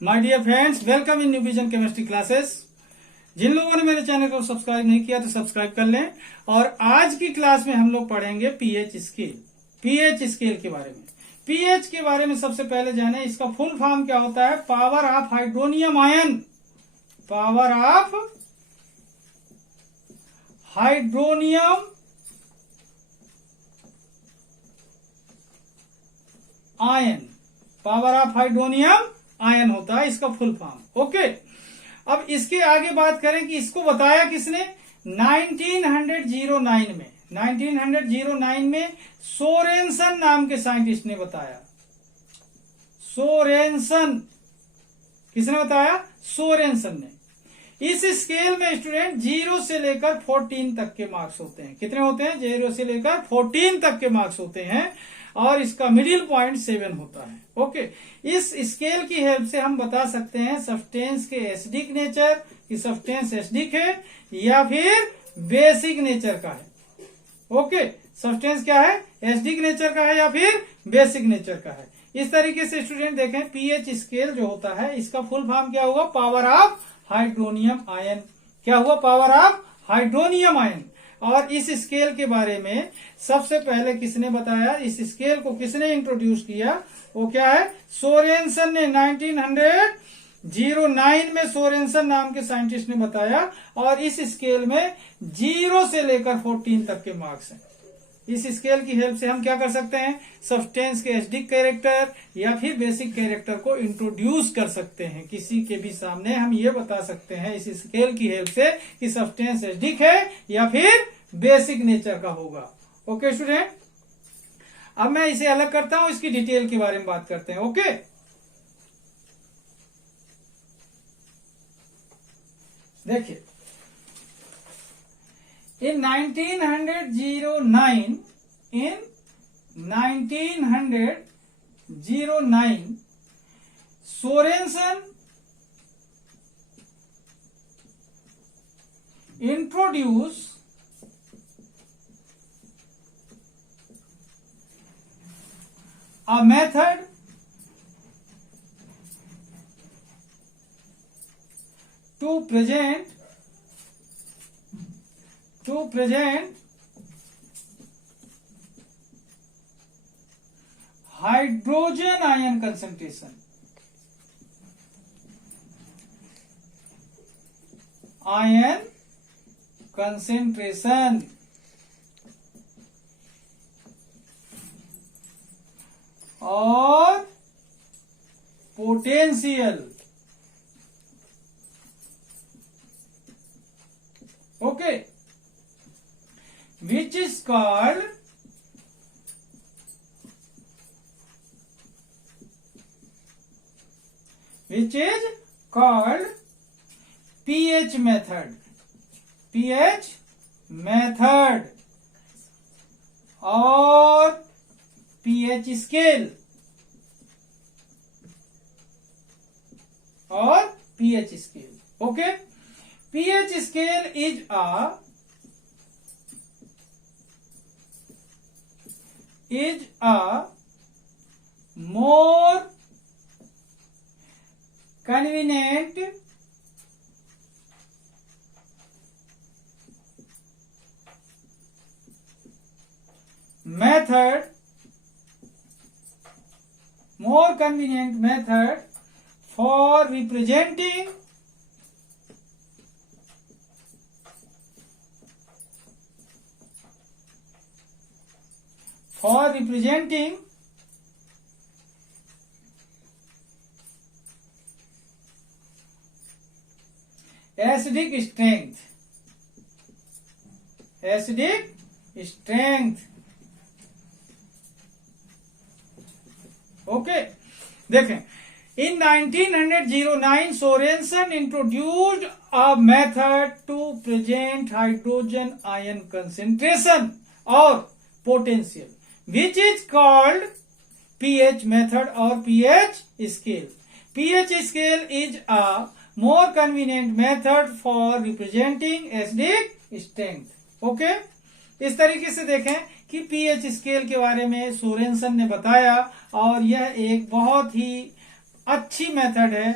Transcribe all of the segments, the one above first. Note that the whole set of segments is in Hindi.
My dear friends, welcome in new vision chemistry classes. जिन लोगों ने मेरे चैनल को सब्सक्राइब नहीं किया तो सब्सक्राइब कर लें। और आज की क्लास में हम लोग पढ़ेंगे पीएच स्केल। पीएच स्केल के बारे में। पीएच के बारे में सबसे पहले जाने, इसका फुल फॉर्म क्या होता है। Power of hydronium ion. Power of hydronium ion. Power of hydronium ion होता है इसका फुल फॉर्म। ओके, अब इसके आगे बात करें कि इसको बताया किसने। 1909 में सोरेनसन नाम के साइंटिस्ट ने बताया। सोरेनसन, किसने बताया। सोरेनसन ने। इस स्केल में स्टूडेंट 0 से लेकर 14 तक के मार्क्स होते हैं। कितने होते हैं। 0 से लेकर 14 तक के मार्क्स होते हैं और इसका मिडिल पॉइंट 7 होता है। ओके, इस स्केल की हेल्प से हम बता सकते हैं सब्सटेंस के एसिडिक नेचर, कि सब्सटेंस एसिडिक है या फिर बेसिक नेचर का है। ओके, सब्सटेंस क्या है, एसिडिक नेचर का है या फिर बेसिक नेचर का है। इस तरीके से स्टूडेंट देखें, पीएच स्केल जो होता है इसका फुल फॉर्म क्या होगा। Power of hydronium ion. क्या हुआ, पावर ऑफ हाइड्रोनियम आयन। और इस स्केल के बारे में सबसे पहले किसने बताया, इस स्केल को किसने इंट्रोड्यूस किया, वो क्या है, सोरेनसन ने। 1909 में सोरेनसन नाम के साइंटिस्ट ने बताया। और इस स्केल में 0 से लेकर 14 तक के मार्क्स हैं। इस स्केल की हेल्प से हम क्या कर सकते हैं, सब्सटेंस के एसिडिक कैरेक्टर या फिर बेसिक कैरेक्टर को इंट्रोड्यूस कर सकते हैं। किसी के भी सामने हम ये बता सकते हैं इस स्केल की हेल्प से कि सब्सटेंस एसिडिक है या फिर बेसिक नेचर का होगा। ओके स्टूडेंट, अब मैं इसे अलग करता हूं, इसकी डिटेल के बारे में बात करते हैं। ओके, देखिए, in 1909 Sorensen introduced a method to present hydrogen ion concentration. Ion concentration और potential. Okay, which is called pH method। pH method और pH scale और pH scale। Okay, pH scale is a more convenient method for representing acidic strength। Okay, देखें, in 1909 Sorensen introduced a method to present hydrogen ion concentration और potential, which is called pH method or pH scale। pH scale is a more convenient method for representing acidic strength। Okay, इस तरीके से देखें कि पीएच स्केल के बारे में सोरेनसन ने बताया और यह एक बहुत ही अच्छी मेथड है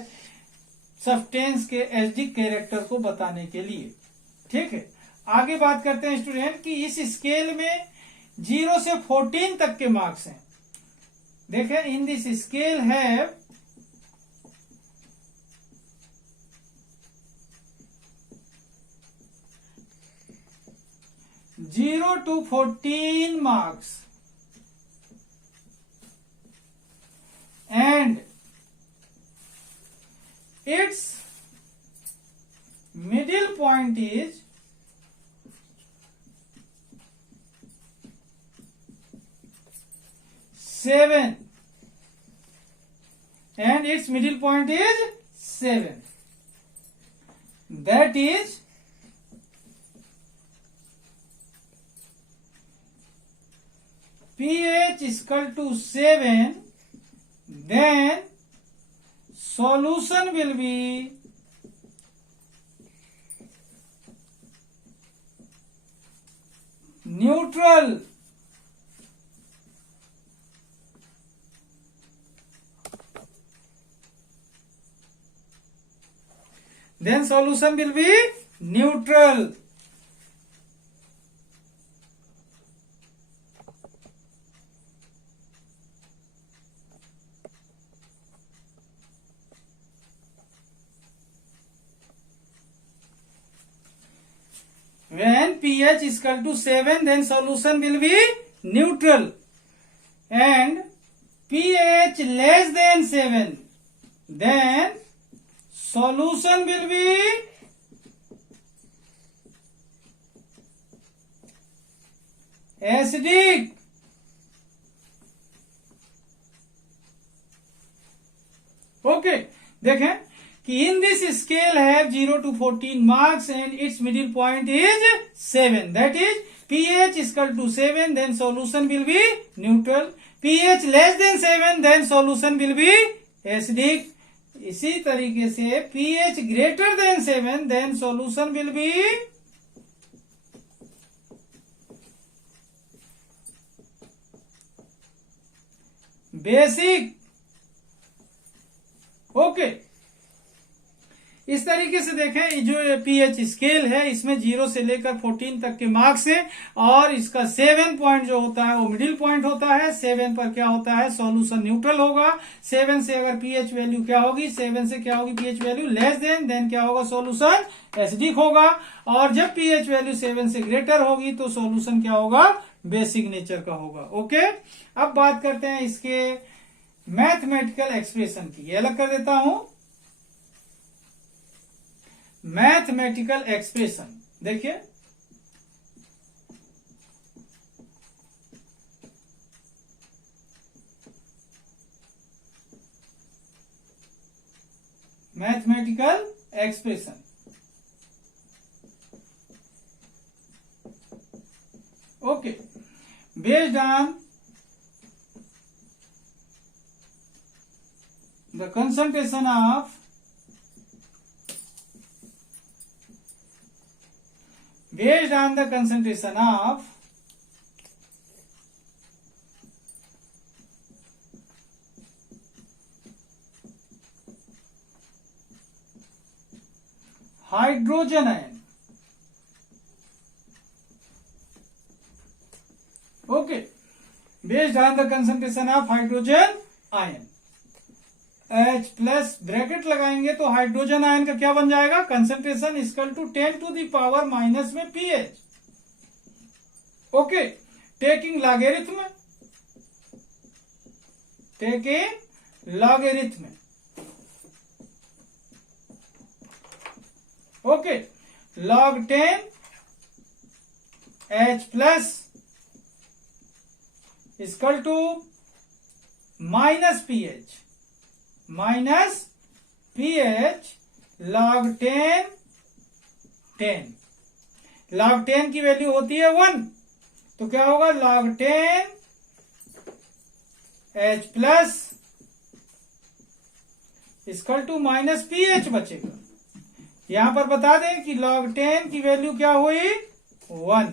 सब्सटेंस के एसिडिक कैरेक्टर को बताने के लिए। ठीक है, आगे बात करते हैं स्टूडेंट कि इस स्केल में 0 से 14 तक के मार्क्स हैं। देखें, इन दिस स्केल है 0 to 14 marks, and its middle point is 7, and its middle point is 7. That is pH is equal to 7, then solution will be neutral. Then solution will be neutral. When pH is equal to 7, then solution will be neutral, and pH less than 7, then solution will be acidic. Okay, देखें कि इन दिस स्केल है 0 to 14 marks and its middle point is 7. That is pH is equal to 7, then solution will be neutral. pH less than 7, then solution will be acidic. इसी तरीके से pH greater than 7, then solution will be basic. Okay, इस तरीके से देखें जो पीएच स्केल है इसमें 0 से लेकर 14 तक के मार्क्स हैं, और इसका 7 पॉइंट जो होता है वो मिडिल पॉइंट होता है। 7 पर क्या होता है, सॉल्यूशन न्यूट्रल होगा। 7 से अगर पीएच वैल्यू क्या होगी, 7 से क्या होगी पीएच वैल्यू लेस देन क्या होगा, सॉल्यूशन एसिडिक होगा। और जब पीएच वैल्यू 7 से ग्रेटर होगी तो सॉल्यूशन क्या होगा, बेसिक नेचर का होगा। ओके, अब बात करते हैं इसके मैथमेटिकल एक्सप्रेशन की। ये अलग कर देता हूं, मैथमेटिकल एक्सप्रेशन देखिए, mathematical expression. Okay, based on the concentration of based on the concentration of hydrogen ion. Okay, based on the concentration of hydrogen ion, H plus bracket लगाएंगे तो हाइड्रोजन आयन का क्या बन जाएगा, concentration equal to 10 to the power minus में pH. Okay, taking logarithm. Okay, log 10 H plus equal to minus pH log 10 log 10 की वैल्यू होती है 1, तो क्या होगा log 10 H plus equal to minus pH बचेगा। यहां पर बता दें कि log 10 की वैल्यू क्या हुई, 1।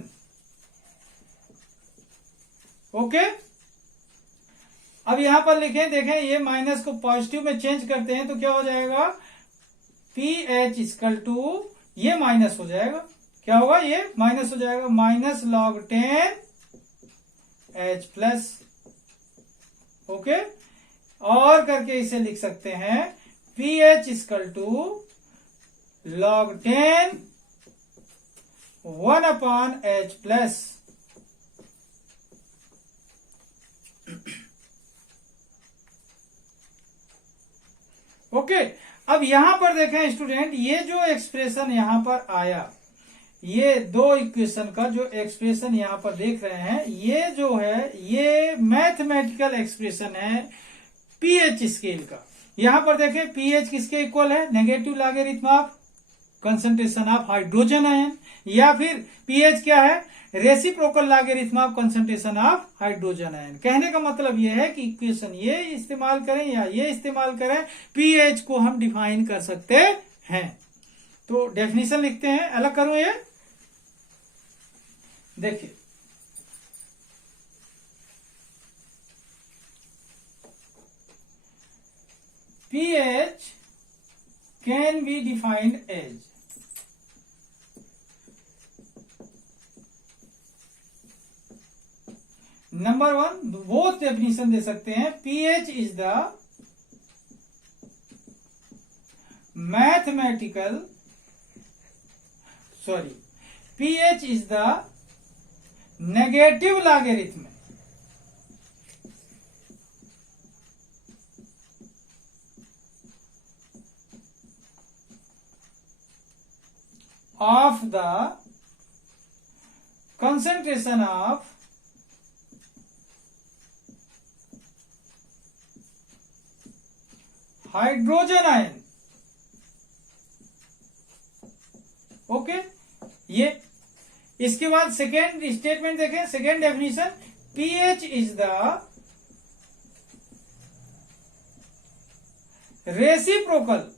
ओके, अब यहां पर लिखें, देखें ये माइनस को पॉजिटिव में चेंज करते हैं तो क्या हो जाएगा, पीएच इक्वल टू, ये माइनस हो जाएगा, क्या होगा, ये माइनस हो जाएगा, minus log 10 H plus. Okay, और करके इसे लिख सकते हैं pH equal to log 10 1/H plus. Okay, अब यहां पर देखें स्टूडेंट, ये जो एक्सप्रेशन यहां पर आया, ये दो इक्वेशन का जो एक्सप्रेशन यहां पर देख रहे हैं, ये जो है ये मैथमेटिकल एक्सप्रेशन है पीएच स्केल का। यहां पर देखें पीएच किसके इक्वल है, negative logarithm of concentration of hydrogen ion, या फिर पीएच क्या है, reciprocal logarithm of concentration of hydrogen ion. कहने का मतलब यह है कि इक्वेशन ये इस्तेमाल करें या ये इस्तेमाल करें, पीएच को हम डिफाइन कर सकते हैं। तो डेफिनेशन लिखते हैं, अलग करूं ये, देखिए pH can be defined as number one, both definition दे सकते हैं, pH is the mathematical, sorry, pH is the negative logarithm of the concentration of hydrogen ion। Okay, ये इसके बाद सेकेंड स्टेटमेंट देखें, second definition, pH is the reciprocal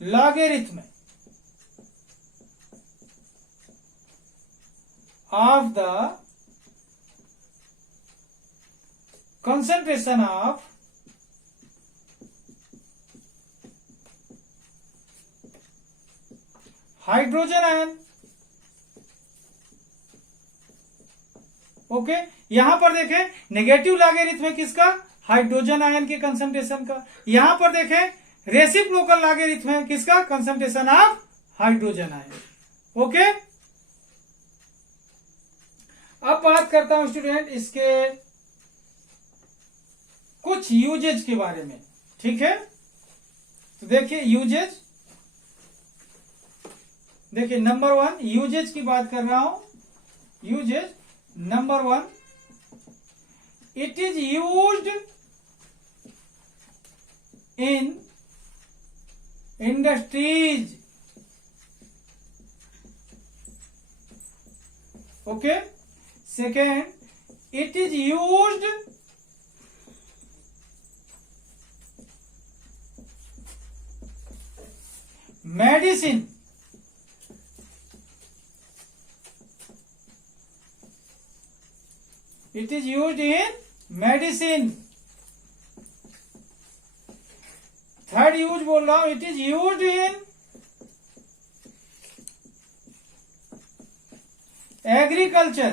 logarithm of the concentration of hydrogen ion। ओके, यहां पर देखें नेगेटिव लॉगरिथम है किसका, हाइड्रोजन आयन के कंसंट्रेशन का। यहां पर देखें रेसिप्रोकल लॉगरिथम है किसका, concentration of hydrogen ion. Okay, अब बात करता हूं स्टूडेंट इसके कुछ यूजेज के बारे में, ठीक है। तो देखिए यूजेज, देखिए नंबर वन, यूजेज की बात कर रहा हूं, uses number one, it is used in industries। okay, second, it is used medicine। it is used in medicine। Third use बोल रहा हूं, it is used in agriculture.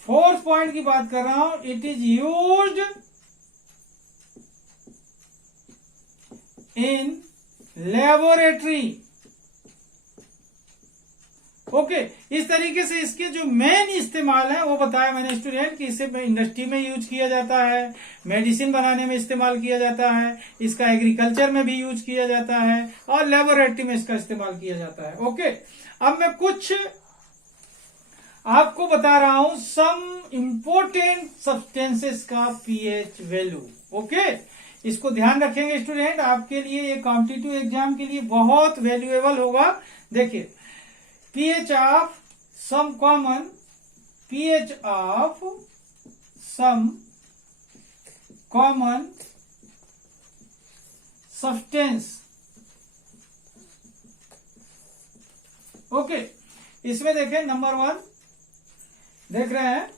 Fourth point की बात कर रहा हूं, it is used in laboratory. Okay, इस तरीके से इसके जो मेन इस्तेमाल है वो बताया मैंने स्टूडेंट कि इसे इंडस्ट्री में यूज किया जाता है, मेडिसिन बनाने में इस्तेमाल किया जाता है, इसका एग्रीकल्चर में भी यूज किया जाता है और लेबोरेटरी में इसका इस्तेमाल किया जाता है। ओके, अब मैं कुछ आपको बता रहा हूं सम इंपोर्टेंट सब्सटेंसेस का पीएच वैल्यू। ओके, इसको ध्यान रखेंगे स्टूडेंट, आपके लिए ये कॉम्पिटिटिव एग्जाम के लिए बहुत वैल्यूएबल होगा। देखिए pH of some common, pH of some common substance। Okay, इसमें देखें नंबर 1 देख रहे हैं,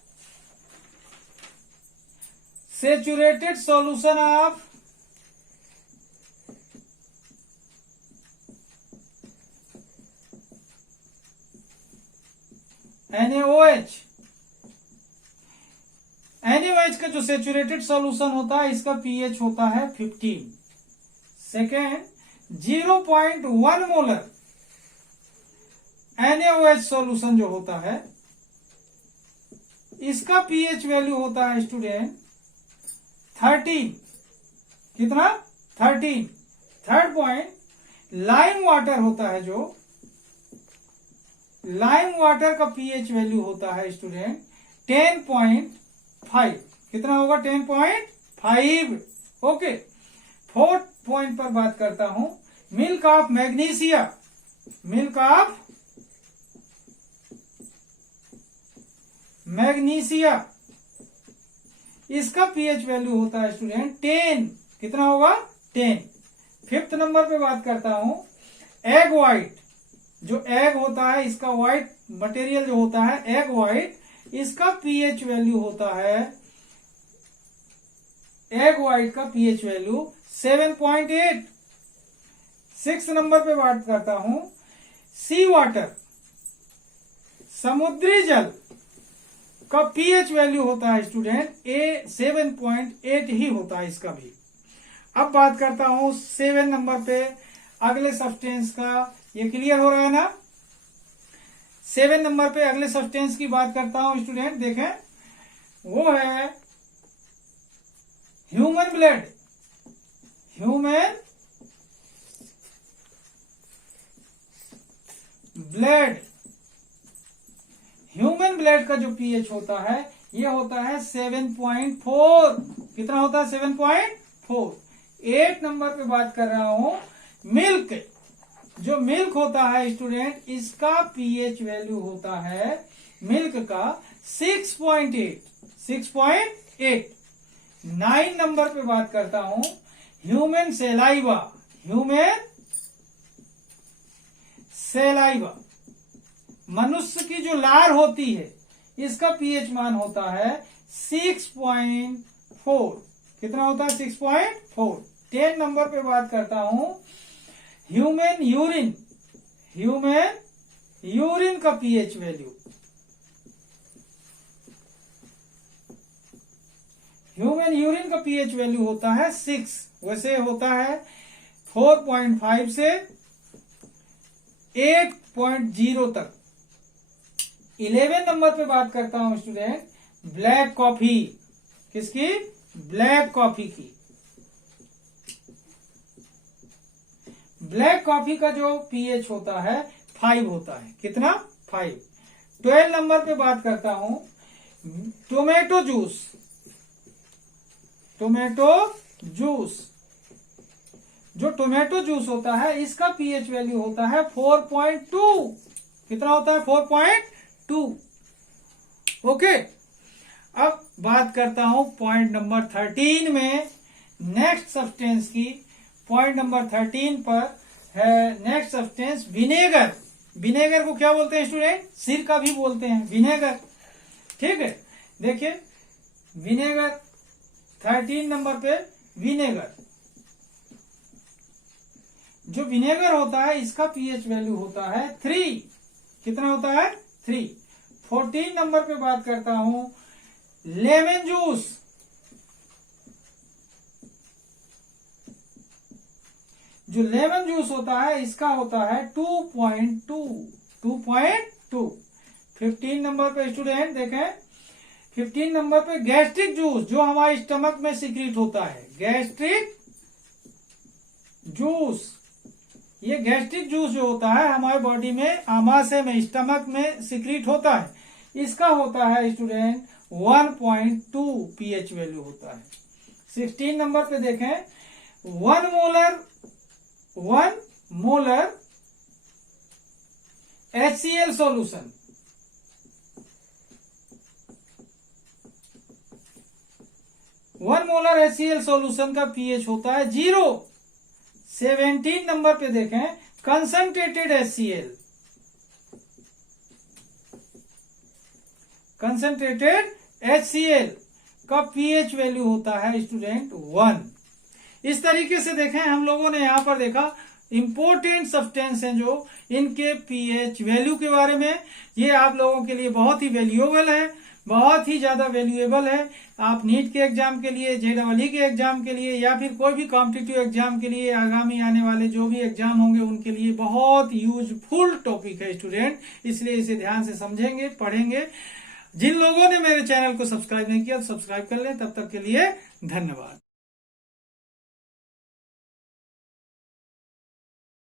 saturated solution of NaOH। NaOH का जो सेचुरेटेड सॉल्यूशन होता है इसका pH होता है 15। सेकेंड, 0.1 मोलर NaOH सॉल्यूशन जो होता है इसका pH वैल्यू होता है स्टूडेंट 13। कितना? 13। थर्ड पॉइंट, लाइम वाटर होता है, जो लाइम वाटर का pH वैल्यू होता है स्टूडेंट 10.5। कितना होगा? 10.5। ओके। फोर्थ पॉइंट पर बात करता हूं, milk of magnesia. Milk of magnesia, इसका pH वैल्यू होता है स्टूडेंट 10। कितना होगा? 10। फिफ्थ नंबर पे बात करता हूं, एग व्हाइट। जो एग होता है इसका व्हाइट मटेरियल जो होता है एग व्हाइट, इसका pH वैल्यू होता है, एग व्हाइट का pH वैल्यू 7.8। सिक्स नंबर पे बात करता हूं, सी वाटर, समुद्री जल का pH वैल्यू होता है स्टूडेंट 7.8 ही होता है इसका भी। अब बात करता हूं 7 नंबर पे अगले सब्सटेंस का। ये क्लियर हो रहा है ना? 7 नंबर पे अगले सब्सटेंस की बात करता हूं स्टूडेंट, देखें, वो है human blood. Human blood, human blood का जो pH होता है ये होता है 7.4। कितना होता है? 7.4। 8 नंबर पे बात कर रहा हूं, मिल्क। जो मिल्क होता है स्टूडेंट इसका pH वैल्यू होता है मिल्क का 6.8। 6.8। 9 नंबर पे बात करता हूं, ह्यूमन सेलाइवा। ह्यूमन सेलाइवा, मनुष्य की जो लार होती है इसका pH मान होता है 6.4। कितना होता है? 6.4। 10 नंबर पे बात करता हूं, ह्यूमन यूरिन। ह्यूमन यूरिन का pH वैल्यू, ह्यूमन यूरिन का pH वैल्यू होता है 6। वैसे होता है 4.5 से 8.0 तक। 11 नंबर पे बात करता हूं स्टूडेंट, ब्लैक कॉफी। किसकी? ब्लैक कॉफी की। ब्लैक कॉफी का जो pH होता है 5 होता है। कितना? 5। 12 नंबर पे बात करता हूं, टोमेटो जूस। टोमेटो जूस, जो टोमेटो जूस होता है इसका pH वैल्यू होता है 4.2। कितना होता है? 4.2। ओके। अब बात करता हूं पॉइंट नंबर 13 में नेक्स्ट सब्सटेंस की। पॉइंट नंबर 13 पर है नेक्स्ट सब्सटेंस विनेगर। विनेगर को क्या बोलते हैं स्टूडेंट? सिरका भी बोलते हैं, विनेगर। ठीक है, देखिए विनेगर 13 नंबर पे विनेगर। जो विनेगर होता है इसका pH वैल्यू होता है 3। कितना होता है? 3। 14 नंबर पे बात करता हूं, लेमन जूस। जो लेमन जूस होता है इसका होता है 2.2। 2.2। 15 नंबर पे स्टूडेंट देखें, 15 नंबर पे गैस्ट्रिक जूस, जो हमारे स्टमक में सिक्रीट होता है। गैस्ट्रिक जूस, ये गैस्ट्रिक जूस जो होता है हमारे बॉडी में आमाशय में स्टमक में सिक्रीट होता है, इसका होता है स्टूडेंट 1.2 pH वैल्यू होता है। 16 नंबर पे देखें, 1 molar HCl solution. 1 molar HCl solution का pH होता है 0। 17 नंबर पे देखें, कंसंट्रेटेड HCl। कंसंट्रेटेड HCl का pH वैल्यू होता है स्टूडेंट 1। इस तरीके से देखें, हम लोगों ने यहां पर देखा इंपॉर्टेंट सब्सटेंस हैं जो इनके pH वैल्यू के बारे में। ये आप लोगों के लिए बहुत ही वैल्यूएबल है, बहुत ही ज्यादा वैल्यूएबल है। आप नीट के एग्जाम के लिए, JEE के एग्जाम के लिए, या फिर कोई भी कॉम्पिटिटिव एग्जाम के लिए, आगामी आने वाले जो भी एग्जाम होंगे उनके लिए बहुत यूजफुल टॉपिक है स्टूडेंट। इसलिए इसे ध्यान से समझेंगे, पढ़ेंगे। जिन लोगों ने मेरे चैनल को सब्सक्राइब नहीं किया तो सब्सक्राइब कर लें। तब तक के लिए धन्यवाद।